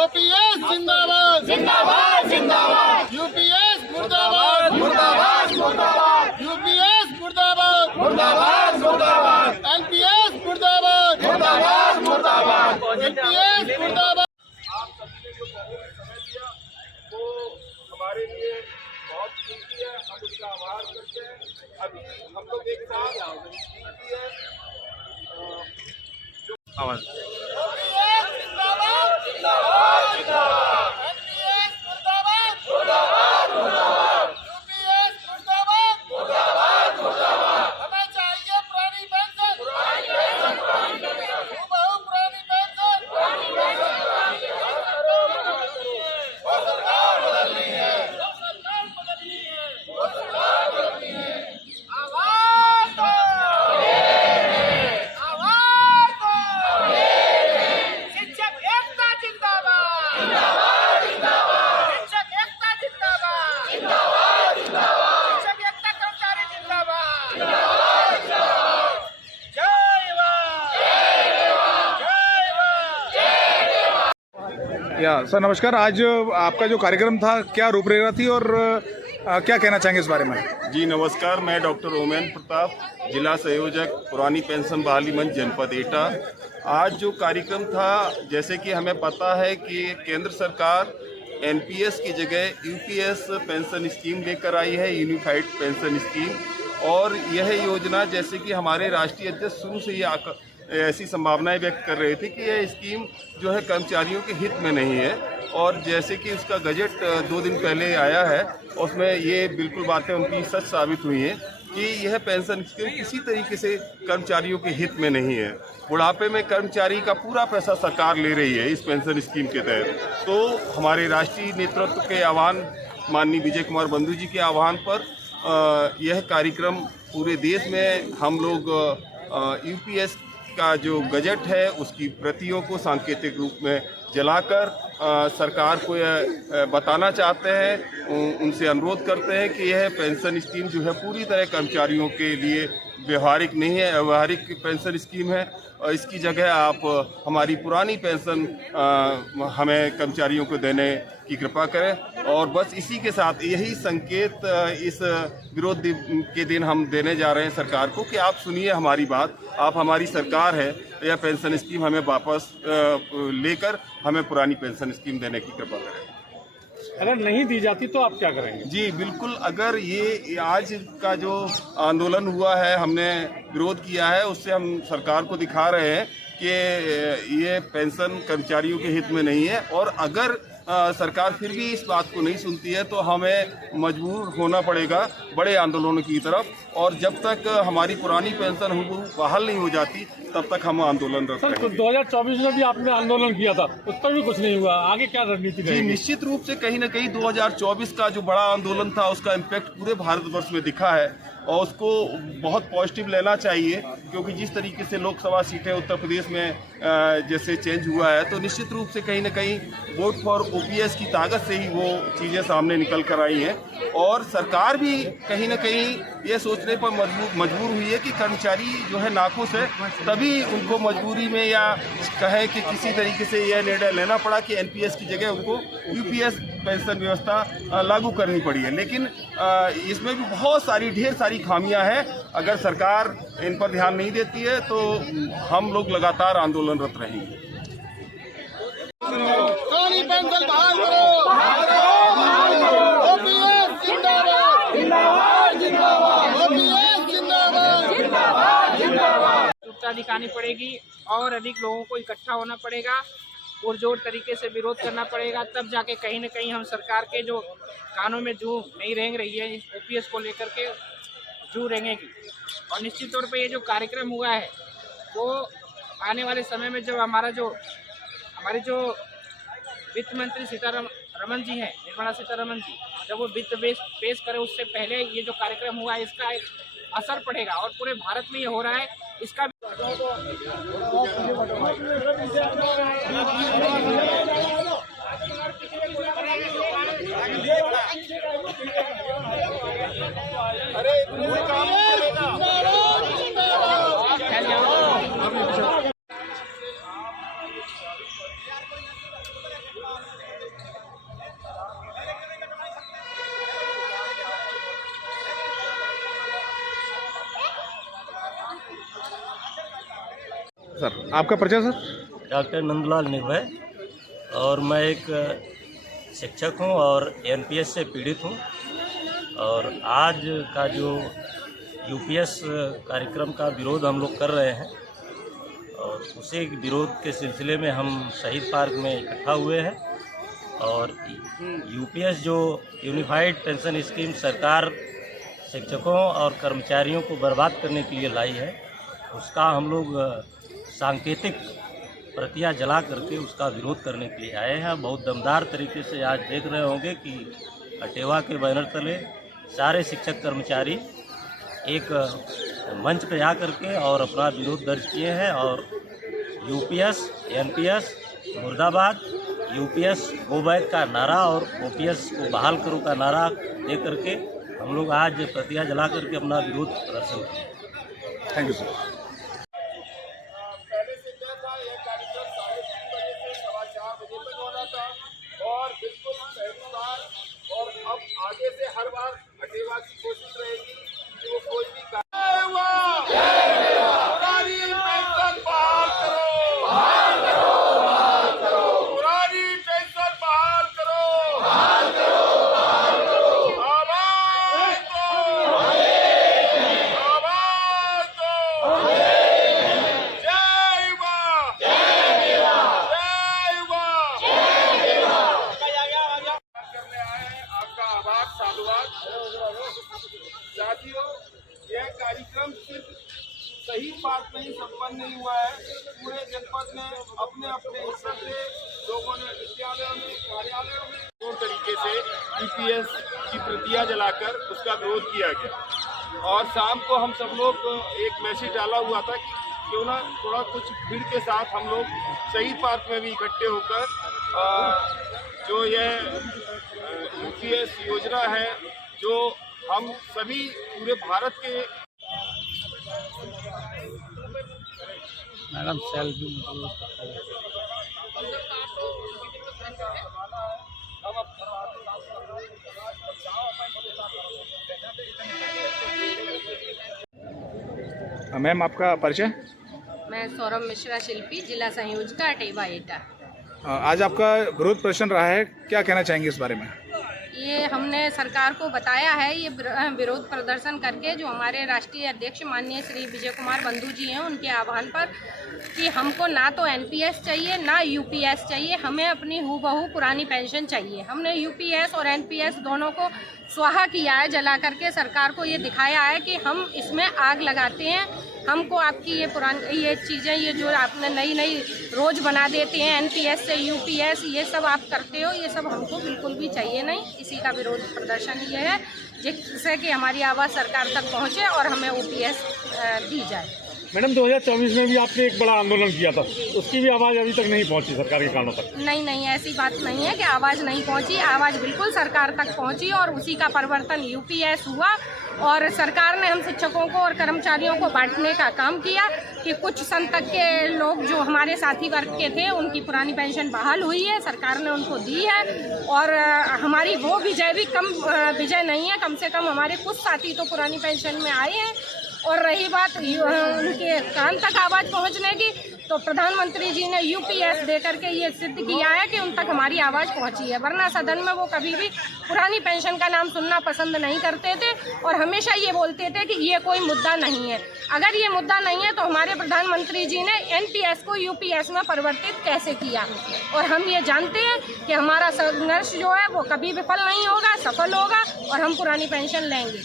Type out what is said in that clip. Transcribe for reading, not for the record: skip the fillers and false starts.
OPS जिंदाबाद जिंदाबाद जिंदाबाद यूपीएस मुर्दाबाद मुर्दाबाद मुर्दाबाद यूपीएस मुर्दाबाद मुर्दाबाद मुर्दाबाद एनपीएस मुर्दाबाद मुर्दाबाद मुर्दाबाद एनपीएस मुर्दाबाद। आप सभी ने जो समय दिया वो हमारे लिए बहुत कीमती है, हम उसका आभार करते हैं। अभी हम लोग एक साथ आवाज सर नमस्कार। आज आपका जो कार्यक्रम था क्या रूपरेखा थी और क्या कहना चाहेंगे इस बारे में? जी नमस्कार, मैं डॉक्टर ओमेन प्रताप, जिला संयोजक पुरानी पेंशन बहाली मंच जनपद एटा। आज जो कार्यक्रम था, जैसे कि हमें पता है कि केंद्र सरकार एनपीएस की जगह यूपीएस पेंशन स्कीम लेकर आई है, यूनिफाइड पेंशन स्कीम। और यह योजना, जैसे कि हमारे राष्ट्रीय अध्यक्ष शुरू से ही ऐसी संभावनाएं व्यक्त कर रहे थे कि यह स्कीम जो है कर्मचारियों के हित में नहीं है। और जैसे कि उसका गजट 2 दिन पहले आया है, उसमें ये बिल्कुल बातें उनकी सच साबित हुई हैं कि यह पेंशन स्कीम किसी तरीके से कर्मचारियों के हित में नहीं है। बुढ़ापे में कर्मचारी का पूरा पैसा सरकार ले रही है इस पेंशन स्कीम के तहत। तो हमारे राष्ट्रीय नेतृत्व के आह्वान, माननीय विजय कुमार बंधु जी के आह्वान पर यह कार्यक्रम पूरे देश में हम लोग यूपीएस का जो गजट है उसकी प्रतियों को सांकेतिक रूप में जलाकर सरकार को यह बताना चाहते हैं, उनसे अनुरोध करते हैं कि यह पेंशन स्कीम जो है पूरी तरह कर्मचारियों के लिए व्यवहारिक नहीं है, अव्यवहारिक पेंशन स्कीम है। और इसकी जगह आप हमारी पुरानी पेंशन हमें कर्मचारियों को देने की कृपा करें। और बस इसी के साथ यही संकेत इस विरोध के दिन हम देने जा रहे हैं सरकार को कि आप सुनिए हमारी बात, आप हमारी सरकार है, यह पेंशन स्कीम हमें वापस लेकर हमें पुरानी पेंशन स्कीम देने की कृपा करें। अगर नहीं दी जाती तो आप क्या करेंगे? जी बिल्कुल, अगर ये आज का जो आंदोलन हुआ है, हमने विरोध किया है, उससे हम सरकार को दिखा रहे हैं कि ये पेंशन कर्मचारियों के हित में नहीं है। और अगर सरकार फिर भी इस बात को नहीं सुनती है तो हमें मजबूर होना पड़ेगा बड़े आंदोलनों की तरफ। और जब तक हमारी पुरानी पेंशन बहाल नहीं हो जाती तब तक हम आंदोलनरत रहेंगे। 2024 में भी आपने आंदोलन किया था, उस पर भी कुछ नहीं हुआ, आगे क्या रणनीति रहेगी? निश्चित रूप से कहीं न कहीं 2024 का जो बड़ा आंदोलन था उसका इम्पैक्ट पूरे भारतवर्ष में दिखा है और उसको बहुत पॉजिटिव लेना चाहिए, क्योंकि जिस तरीके से लोकसभा सीटें उत्तर प्रदेश में जैसे चेंज हुआ है, तो निश्चित रूप से कहीं न कहीं वोट फॉर ओपीएस की ताकत से ही वो चीज़ें सामने निकल कर आई हैं। और सरकार भी कहीं न कहीं ये सोचने पर मजबूर हुई है कि कर्मचारी जो है नाखुश है, तभी उनको मजबूरी में या कहें कि किसी तरीके से यह निर्णय लेना पड़ा कि एनपीएस की जगह उनको यूपीएस पेंशन व्यवस्था लागू करनी पड़ी है। लेकिन इसमें भी बहुत सारी ढेर सारी खामियां हैं। अगर सरकार इन पर ध्यान नहीं देती है तो हम लोग लगातार आंदोलनरत रहेंगे। पुरानी पेंशन बहाल करो, ओपीएस जिंदाबाद जिंदाबाद जिंदाबाद, ओपीएस जिंदाबाद जिंदाबाद जिंदाबाद। चुपचाप दिखानी पड़ेगी और अधिक लोगों को इकट्ठा होना पड़ेगा, पुरजोर तरीके से विरोध करना पड़ेगा, तब जाके कहीं न कहीं हम सरकार के जो कानों में जू नहीं रेंग रही है इस ओपीएस को लेकर के जू रेंगेगी। और निश्चित तौर पे ये जो कार्यक्रम हुआ है वो आने वाले समय में जब हमारे जो वित्त मंत्री सीतारमण जी हैं, निर्मला सीतारमण जी, जब वो वित्त पेश करे उससे पहले ये जो कार्यक्रम हुआ है इसका एक असर पड़ेगा और पूरे भारत में ये हो रहा है इसका सर आपका परिचय सर? डॉक्टर नंदलाल निर्भय और मैं एक शिक्षक हूं और एनपीएस से पीड़ित हूं। और आज का जो यूपीएस कार्यक्रम का विरोध हम लोग कर रहे हैं और उसी विरोध के सिलसिले में हम शहीद पार्क में इकट्ठा हुए हैं। और यूपीएस जो यूनिफाइड पेंशन स्कीम सरकार शिक्षकों और कर्मचारियों को बर्बाद करने के लिए लाई है, उसका हम लोग सांकेतिक प्रतियां जला करके उसका विरोध करने के लिए आए हैं। बहुत दमदार तरीके से आज देख रहे होंगे कि अटेवा के बैनर तले सारे शिक्षक कर्मचारी एक मंच पे आ करके और अपना विरोध दर्ज किए हैं। और यूपीएस एनपीएस मुर्दाबाद, यूपीएस गो बैक का नारा और ओपीएस को बहाल करो का नारा दे करके हम लोग आज प्रतियां जला करके अपना विरोध प्रदर्शन किए। Thank you sir. और बिल्कुल पहली बार और अब आगे से हर बार अटेवा की कोशिश रहेगी कि वो कोई भी पुरानी पेंशन बहाल करो, पुरानी पेंशन बहाल करो, आवाज दो, जय मां, जय मां। करने आए हैं, आपका आभार साधुवाद। साथियों, यह कार्यक्रम सिर्फ सही पार्क में ही संपन्न नहीं हुआ है, पूरे जनपद में अपने अपने हिस्से से लोगों ने विद्यालयों में, कार्यालयों में पूर्ण तरीके से यूपीएस की प्रतियां जलाकर उसका विरोध किया गया। और शाम को हम सब लोग एक मैसेज डाला हुआ था कि क्यों ना थोड़ा कुछ भीड़ के साथ हम लोग शहीद पार्क में भी इकट्ठे होकर जो यह यूपीएस योजना है जो हम सभी पूरे भारत के मैडम सेल्फी मैम आपका परिचय? मैं सौरभ मिश्रा शिल्पी, जिला संयोजिका अटेवा एटा। आज आपका विरोध प्रदर्शन रहा है, क्या कहना चाहेंगे इस बारे में? ये हमने सरकार को बताया है ये विरोध प्रदर्शन करके, जो हमारे राष्ट्रीय अध्यक्ष माननीय श्री विजय कुमार बंधु जी हैं उनके आह्वान पर, कि हमको ना तो एनपीएस चाहिए ना यूपीएस चाहिए, हमें अपनी हूबहू पुरानी पेंशन चाहिए। हमने यूपीएस और एनपीएस दोनों को स्वाहा किया है, जला करके सरकार को ये दिखाया है कि हम इसमें आग लगाते हैं। हमको आपकी ये पुरानी ये चीज़ें, ये जो आपने नई नई रोज़ बना देते हैं एनपीएस से यूपीएस, ये सब आप करते हो, ये सब हमको बिल्कुल भी चाहिए नहीं। इसी का विरोध प्रदर्शन ये है जिससे कि हमारी आवाज़ सरकार तक पहुँचे और हमें ओपीएस दी जाए। मैडम 2024 में भी आपने एक बड़ा आंदोलन किया था, उसकी भी आवाज़ अभी तक नहीं पहुंची सरकार के कानों तक? नहीं, ऐसी बात नहीं है कि आवाज़ नहीं पहुंची, आवाज़ बिल्कुल सरकार तक पहुंची और उसी का परिवर्तन यूपीएस हुआ। और सरकार ने हम शिक्षकों को और कर्मचारियों को बांटने का काम किया कि कुछ सन तक के लोग जो हमारे साथी वर्ग के थे उनकी पुरानी पेंशन बहाल हुई है, सरकार ने उनको दी है। और हमारी वो विजय भी कम विजय नहीं है, कम से कम हमारे कुछ साथी तो पुरानी पेंशन में आए हैं। और रही बात उनके कान तक आवाज़ पहुंचने की, तो प्रधानमंत्री जी ने यूपीएस दे करके ये सिद्ध किया है कि उन तक हमारी आवाज़ पहुंची है, वरना सदन में वो कभी भी पुरानी पेंशन का नाम सुनना पसंद नहीं करते थे और हमेशा ये बोलते थे कि ये कोई मुद्दा नहीं है। अगर ये मुद्दा नहीं है तो हमारे प्रधानमंत्री जी ने एनपीएस को यूपीएस में परिवर्तित कैसे किया? और हम ये जानते हैं कि हमारा संघर्ष जो है वो कभी विफल नहीं होगा, सफल होगा और हम पुरानी पेंशन लेंगे।